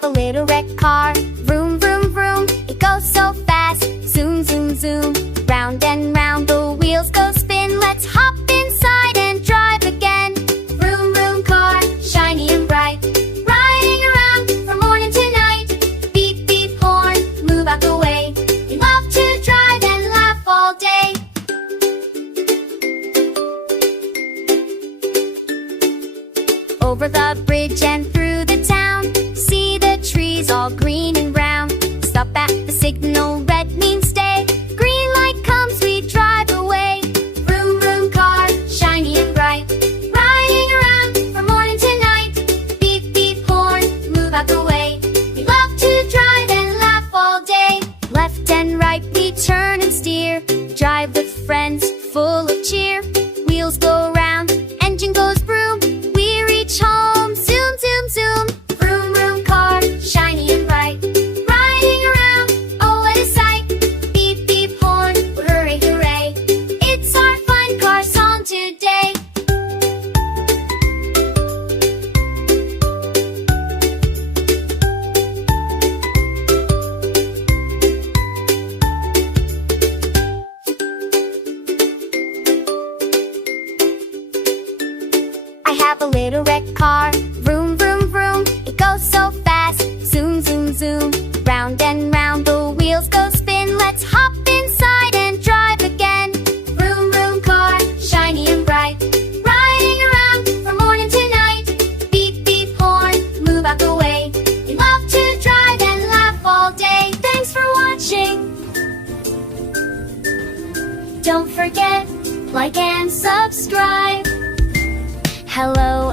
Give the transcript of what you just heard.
have a little red car. Vroom, vroom, vroom, it goes so fast. Zoom, zoom, zoom, round and round the wheels go spin. Let's hop inside and drive again. Vroom, vroom car, shiny and bright, riding around from morning to night. Beep, beep horn, move out the way. We love to drive and laugh all day. Over the bridge and through the town, see the trees all green and brown. Stop at the signal, red means stay. Green light comes, we drive away. Vroom, vroom car, shiny and bright, riding around from morning to night. Beep, beep horn, move out the way. We love to drive and laugh all day. Left and right we turn and steer, drive with friends full of cheer. Wheels go round, engine goes vroom, we reach home, zoom, zoom, zoom. Vroom, vroom car, shiny and bright, riding around, oh what a sight. Beep, beep horn, hooray, hooray, it's our fun car song today. I have a little red car. Vroom, vroom, vroom, it goes so fast. Zoom, zoom, zoom, round and round the wheels go spin. Let's hop inside and drive again. Vroom, vroom car, shiny and bright, riding around from morning to night. Beep, beep horn, move out the way. We love to drive and laugh all day. Thanks for watching. Don't forget, like and subscribe. Hello.